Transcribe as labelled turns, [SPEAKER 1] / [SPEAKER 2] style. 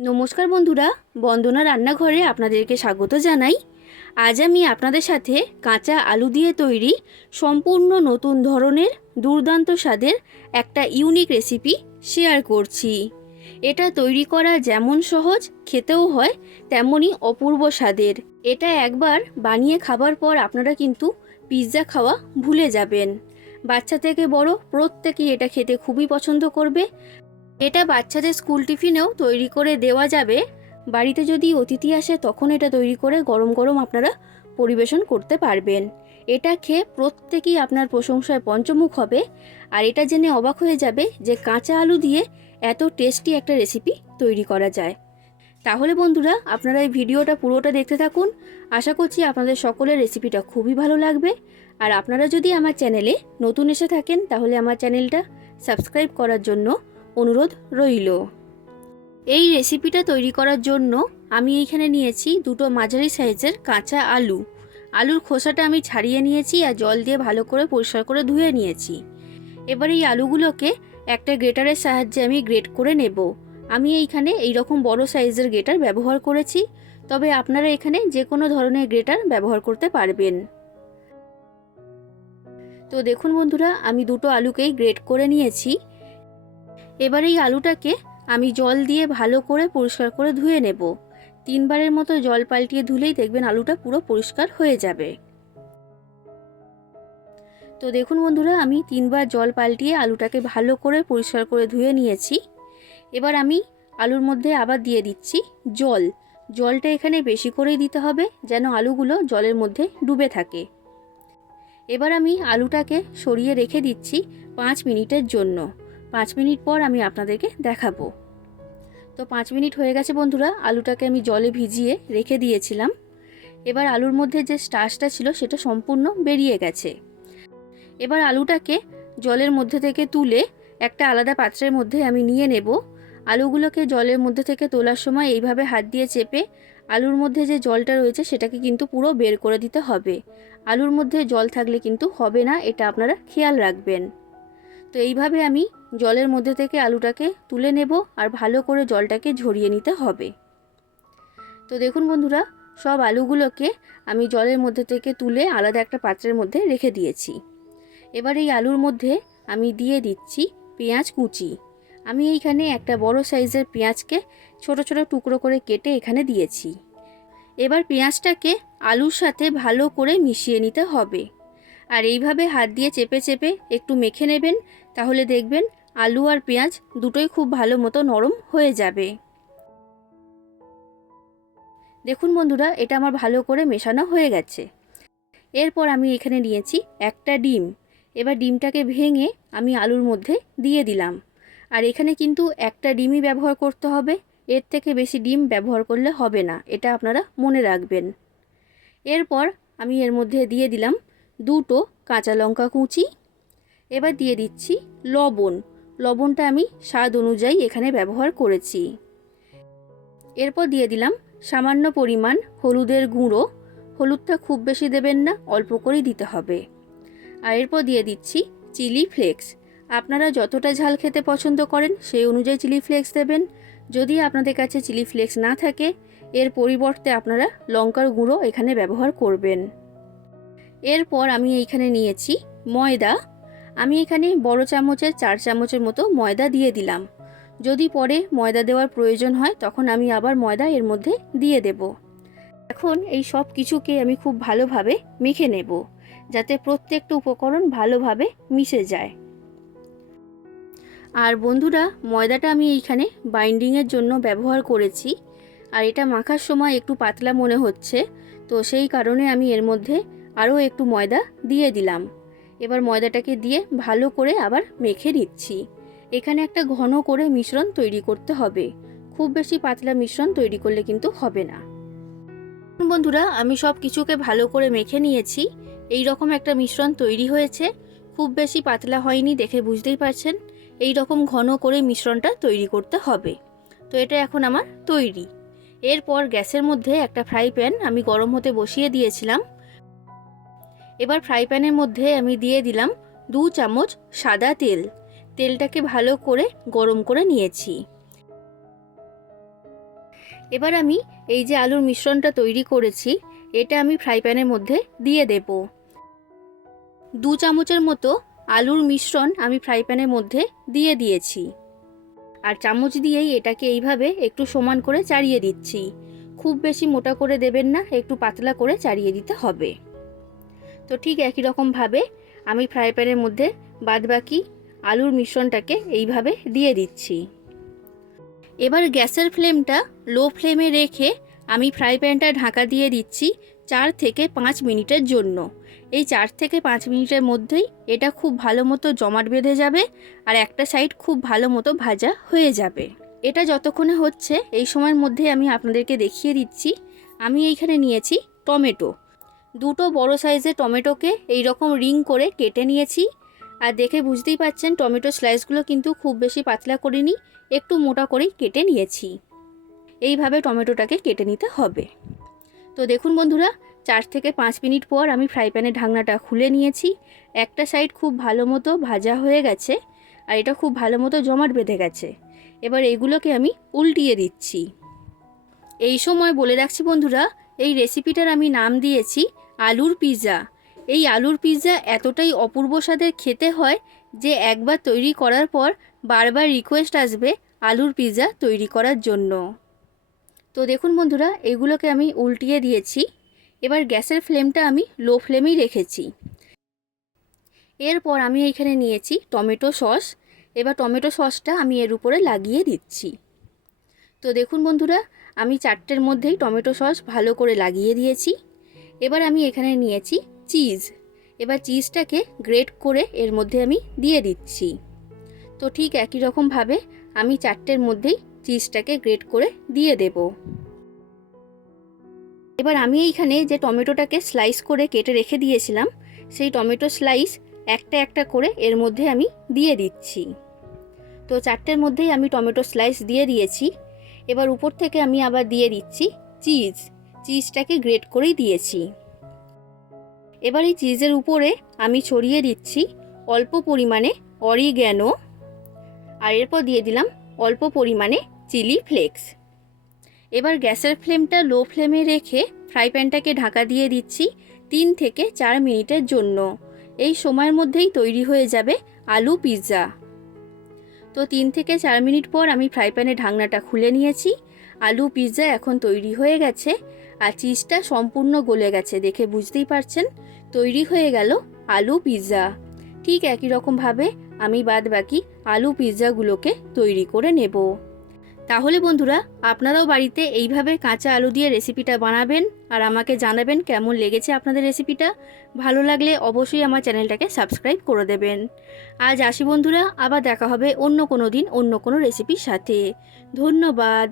[SPEAKER 1] নমস্কার বন্ধুরা, বন্দনা রান্নাঘরে আপনাদেরকে স্বাগত জানাই। আজ আমি আপনাদের সাথে কাঁচা আলু দিয়ে তৈরি সম্পূর্ণ নতুন ধরনের দুর্দান্ত স্বাদের একটা ইউনিক রেসিপি শেয়ার করছি। এটা তৈরি করা যেমন সহজ, খেতেও হয়, তেমনই অপূর্ব স্বাদের। এটা একবার বানিয়ে খাবার পর আপনারা কিন্তু পিৎজা খাওয়া ভুলে যাবেন। বাচ্চা থেকে বড় প্রত্যেকেই এটা খেতে খুবই পছন্দ করবে। এটা বাচ্চাদের স্কুল টিফিনেও তৈরি করে দেওয়া যাবে। বাড়িতে যদি অতিথি আসে, তখন এটা তৈরি করে গরম গরম আপনারা পরিবেশন করতে পারবেন। এটা খেয়ে প্রত্যেকেই আপনার প্রশংসায় পঞ্চমুখ হবে। আর এটা জেনে অবাক হয়ে যাবে যে কাঁচা আলু দিয়ে এত টেস্টি একটা রেসিপি তৈরি করা যায়। তাহলে বন্ধুরা, আপনারা এই ভিডিওটা পুরোটা দেখতে থাকুন। আশা করছি আপনাদের সকলের রেসিপিটা খুবই ভালো লাগবে। আর আপনারা যদি আমার চ্যানেলে নতুন এসে থাকেন, তাহলে আমার চ্যানেলটা সাবস্ক্রাইব করার জন্য অনুরোধ রইল। এই রেসিপিটা তৈরি করার জন্য আমি এইখানে নিয়েছি দুটো মাঝারি সাইজের কাঁচা আলু। আলুর খোসাটা আমি ছাড়িয়ে নিয়েছি আর জল দিয়ে ভালো করে পরিষ্কার করে ধুয়ে নিয়েছি। এবার এই আলুগুলোকে একটা গ্রেটারের সাহায্যে আমি গ্রেট করে নেব। আমি এইখানে এই রকম বড় সাইজের গ্রেটার ব্যবহার করেছি, তবে আপনারা এখানে যে কোনো ধরনের গ্রেটার ব্যবহার করতে পারবেন। তো দেখুন বন্ধুরা, আমি দুটো আলুকেই গ্রেট করে নিয়েছি। এবার এই আলুটাকে আমি জল দিয়ে ভালো করে পরিষ্কার করে ধুয়ে নেব। তিনবারের মতো জল পাল্টিয়ে ধুলেই দেখবেন আলুটা পুরো পরিষ্কার হয়ে যাবে। তো দেখুন বন্ধুরা, আমি তিনবার জল পাল্টিয়ে আলুটাকে ভালো করে পরিষ্কার করে ধুয়ে নিয়েছি। এবার আমি আলুর মধ্যে আবার দিয়ে দিচ্ছি জল। জলটা এখানে বেশি করেই দিতে হবে যেন আলুগুলো জলের মধ্যে ডুবে থাকে। এবার আমি আলুটাকে সরিয়ে রেখে দিচ্ছি পাঁচ মিনিটের জন্য। পাঁচ মিনিট পর আমি আপনাদেরকে দেখাবো। তো পাঁচ মিনিট হয়ে গেছে বন্ধুরা, আলুটাকে আমি জলে ভিজিয়ে রেখে দিয়েছিলাম। এবার আলুর মধ্যে যে স্টার্চটা ছিল সেটা সম্পূর্ণ বেরিয়ে গেছে। এবার আলুটাকে জলের মধ্যে থেকে তুলে একটা আলাদা পাত্রের মধ্যে আমি নিয়ে নেব। আলুগুলোকে জলের মধ্যে থেকে তোলার সময় এইভাবে হাত দিয়ে চেপে আলুর মধ্যে যে জলটা রয়েছে সেটাকে কিন্তু পুরো বের করে দিতে হবে। আলুর মধ্যে জল থাকলে কিন্তু হবে না, এটা আপনারা খেয়াল রাখবেন। তো এইভাবে আমি জলের মধ্যে থেকে আলুটাকে তুলে নেব আর ভালো করে জলটাকে ঝরিয়ে নিতে হবে। তো দেখুন বন্ধুরা, সব আলুগুলোকে আমি জলের মধ্যে থেকে তুলে আলাদা একটা পাত্রের মধ্যে রেখে দিয়েছি। এবার এই আলুর মধ্যে আমি দিয়ে দিচ্ছি পেঁয়াজ কুচি। আমি এইখানে একটা বড় সাইজের পেঁয়াজকে ছোট ছোট টুকরো করে কেটে এখানে দিয়েছি। এবার পেঁয়াজটাকে আলুর সাথে ভালো করে মিশিয়ে নিতে হবে। আর এইভাবে হাত দিয়ে চেপে চেপে একটু মেখে নেবেন, তাহলে দেখবেন আলু আর পেঁয়াজ দুটোই খুব ভালো মতো নরম হয়ে যাবে। দেখুন বন্ধুরা, এটা আমার ভালো করে মেশানো হয়ে গেছে। এরপর আমি এখানে নিয়েছি একটা ডিম। এবার ডিমটাকে ভেঙে আমি আলুর মধ্যে দিয়ে দিলাম। আর এখানে কিন্তু একটা ডিমই ব্যবহার করতে হবে। এর থেকে বেশি ডিম ব্যবহার করলে হবে না, এটা আপনারা মনে রাখবেন। এরপর আমি এর মধ্যে দিয়ে দিলাম দুটো কাঁচা লঙ্কা কুচি। এবার দিয়ে দিচ্ছি লবণ। লবণটা আমি স্বাদ অনুযায়ী এখানে ব্যবহার করেছি। এরপর দিয়ে দিলাম সামান্য পরিমাণ হলুদের গুঁড়ো। হলুদটা খুব বেশি দেবেন না, অল্প করেই দিতে হবে। আর এরপর দিয়ে দিচ্ছি চিলি ফ্লেক্স। আপনারা যতটা ঝাল খেতে পছন্দ করেন সেই অনুযায়ী চিলি ফ্লেক্স দেবেন। যদি আপনাদের কাছে চিলি ফ্লেক্স না থাকে, এর পরিবর্তে আপনারা লঙ্কার গুঁড়ো এখানে ব্যবহার করবেন। এরপর আমি এইখানে নিয়েছি ময়দা আমি এখানে বড় চামচের চার চামচের মতো ময়দা দিয়ে দিলাম। যদি পরে ময়দা দেওয়ার প্রয়োজন হয়, তখন আমি আবার ময়দা এর মধ্যে দিয়ে দেব। এখন এই সব কিছুকে আমি খুব ভালোভাবে মেখে নেব, যাতে প্রত্যেকটা উপকরণ ভালোভাবে মিশে যায়। আর বন্ধুরা, ময়দাটা আমি এইখানে বাইন্ডিংয়ের জন্য ব্যবহার করেছি, আর এটা মাখার সময় একটু পাতলা মনে হচ্ছে, তো সেই কারণে আমি এর মধ্যে আরও একটু ময়দা দিয়ে দিলাম। এবার ময়দাটাকে দিয়ে ভালো করে আবার মেখে নিচ্ছি। এখানে একটা ঘন করে মিশ্রণ তৈরি করতে হবে। খুব বেশি পাতলা মিশ্রণ তৈরি করলে কিন্তু হবে না। বন্ধুরা, আমি সব কিছুকে ভালো করে মেখে নিয়েছি। এই রকম একটা মিশ্রণ তৈরি হয়েছে। খুব বেশি পাতলা হয়নি দেখে বুঝতেই পারছেন। এই রকম ঘন করে মিশ্রণটা তৈরি করতে হবে। তো এটা এখন আমার তৈরি। এরপর গ্যাসের মধ্যে একটা ফ্রাই প্যান আমি গরম হতে বসিয়ে দিয়েছিলাম। এবার ফ্রাই প্যানের মধ্যে আমি দিয়ে দিলাম দু চামচ সাদা তেল। তেলটাকে ভালো করে গরম করে নিয়েছি। এবার আমি এই যে আলুর মিশ্রণটা তৈরি করেছি, এটা আমি ফ্রাই প্যানের মধ্যে দিয়ে দেব। দু চামচের মতো আলুর মিশ্রণ আমি ফ্রাই প্যানের মধ্যে দিয়ে দিয়েছি। আর চামচ দিয়েই এটাকে এইভাবে একটু সমান করে চাড়িয়ে দিচ্ছি। খুব বেশি মোটা করে দেবেন না, একটু পাতলা করে চাড়িয়ে দিতে হবে। তো ঠিক একই রকমভাবে আমি ফ্রাই প্যানের মধ্যে বাদবাকি আলুর মিশ্রণটাকে এইভাবে দিয়ে দিচ্ছি। এবার গ্যাসের ফ্লেমটা লো ফ্লেমে রেখে আমি ফ্রাই প্যানটা ঢাকা দিয়ে দিচ্ছি চার থেকে পাঁচ মিনিটের জন্য। এই চার থেকে পাঁচ মিনিটের মধ্যেই এটা খুব ভালো মতো জমাট বেঁধে যাবে আর একটা সাইড খুব ভালো মতো ভাজা হয়ে যাবে। এটা যতক্ষণে হচ্ছে এই সময়ের মধ্যে আমি আপনাদেরকে দেখিয়ে দিচ্ছি। আমি এইখানে নিয়েছি টমেটো। দুটো বড় সাইজের টমেটোকে এই রকম রিং করে কেটে নিয়েছি। আর দেখে বুঝতেই পাচ্ছেন, টমেটো স্লাইসগুলো কিন্তু খুব বেশি পাতলা করিনি, একটু মোটা করেই কেটে নিয়েছি। এইভাবে টমেটোটাকে কেটে নিতে হবে। তো দেখুন বন্ধুরা, চার থেকে পাঁচ মিনিট পর আমি ফ্রাই প্যানের ঢাকনাটা খুলে নিয়েছি। একটা সাইড খুব ভালো মতো ভাজা হয়ে গেছে, আর এটা খুব ভালো মতো জমাট বেঁধে গেছে। এবার এগুলোকে আমি উল্টিয়ে দিচ্ছি। এই সময় বলে রাখছি বন্ধুরা, এই রেসিপিটার আমি নাম দিয়েছি আলুর পিৎজা এই আলুর পিৎজা এতটাই অপূর্ব স্বাদের খেতে হয় যে একবার তৈরি করার পর বারবার রিকোয়েস্ট আসবে আলুর পিৎজা তৈরি করার জন্য। তো দেখুন বন্ধুরা, এগুলোকে আমি উল্টিয়ে দিয়েছি। এবার গ্যাসের ফ্লেমটা আমি লো ফ্লেমেই রেখেছি। এরপর আমি এখানে নিয়েছি টমেটো সস। এবার টমেটো সসটা আমি এর উপরে লাগিয়ে দিচ্ছি। তো দেখুন বন্ধুরা, আমি চারটের মধ্যেই টমেটো সস ভালো করে লাগিয়ে দিয়েছি। এবার আমি এখানে নিয়েছি চিজ। এবার চিজটাকে গ্রেট করে এর মধ্যে আমি দিয়ে দিচ্ছি। তো ঠিক একই রকমভাবে আমি চারটের মধ্যেই চিজটাকে গ্রেট করে দিয়ে দেব। এবার আমি এইখানে যে টমেটোটাকে স্লাইস করে কেটে রেখে দিয়েছিলাম, সেই টমেটো স্লাইস একটা একটা করে এর মধ্যে আমি দিয়ে দিচ্ছি। তো চারটের মধ্যেই আমি টমেটো স্লাইস দিয়ে দিয়েছি। এবার উপর থেকে আমি আবার দিয়ে দিচ্ছি চিজ। চিজটাকে গ্রেট করেই দিয়েছি। এবার এই চিজের উপরে আমি ছড়িয়ে দিচ্ছি অল্প পরিমাণে অরিগ্যানো আর এরপর দিয়ে দিলাম অল্প পরিমাণে চিলি ফ্লেক্স। এবার গ্যাসের ফ্লেমটা লো ফ্লেমে রেখে ফ্রাই প্যানটাকে ঢাকা দিয়ে দিচ্ছি তিন থেকে চার মিনিটের জন্য। এই সময়ের মধ্যেই তৈরি হয়ে যাবে আলু পিৎজা। তো তিন থেকে চার মিনিট পর আমি ফ্রাই প্যানে ঢাকনাটা খুলে নিয়েছি। আলু পিৎজা এখন তৈরি হয়ে গেছে। আর চিজটা সম্পূর্ণ গলে গেছে, দেখে বুঝতেই পারছেন? তৈরি হয়ে গেল আলু পিৎজা ঠিক একই রকমভাবে আমি বাদ বাকি আলু পিৎজাগুলোকে তৈরি করে নেব। তাহলে বন্ধুরা, আপনারাও বাড়িতে এইভাবে কাঁচা আলু দিয়ে রেসিপিটা বানাবেন আর আমাকে জানাবেন কেমন লেগেছে আপনাদের রেসিপিটা ভালো লাগলে অবশ্যই আমার চ্যানেলটাকে সাবস্ক্রাইব করে দেবেন। আজ আসি বন্ধুরা, আবার দেখা হবে অন্য কোনো দিন অন্য কোনো রেসিপির সাথে। ধন্যবাদ।